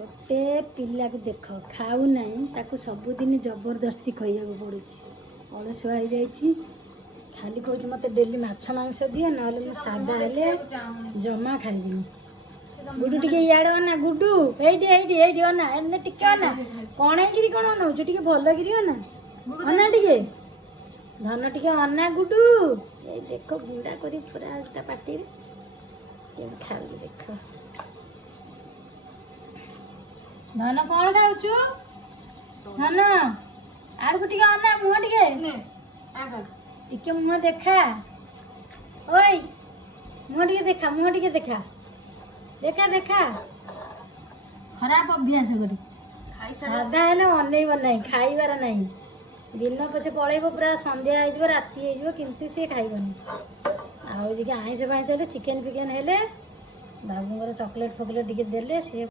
गोटे पिला को देख खाऊ ना ताकू सबुदिन जबरदस्ती खाइबा पड़ुच अलसुआ हो जाइए खाली कह मत डेली माछ मांस दिए ना सादा हेले जमा खाइबिनी गुडू टिके इाड़े अना गुडू ये अना एने टिके अना कण कौन अनाऊँ टिके भल कि अना अना टिके धन टिके अना गुडू ये देख गुंडा कर पूरा पार्टी खाऊ देख धन कौन खाऊचु धन आड़ को टिके अना मुह टिके मुह देखा ओई मुह टिके देखा मुह टिके देखा देखा देखा खराब अभ्यास कर सादा हेले अनैब ना खाइबार ना दिन पछे पलैब पूरा संध्या हो राति हो किंतु सी खाइबनी आईष फाइस हेले चिकेन फिकेन हेले बाबूर चॉकलेट फकलेट टिके देले सी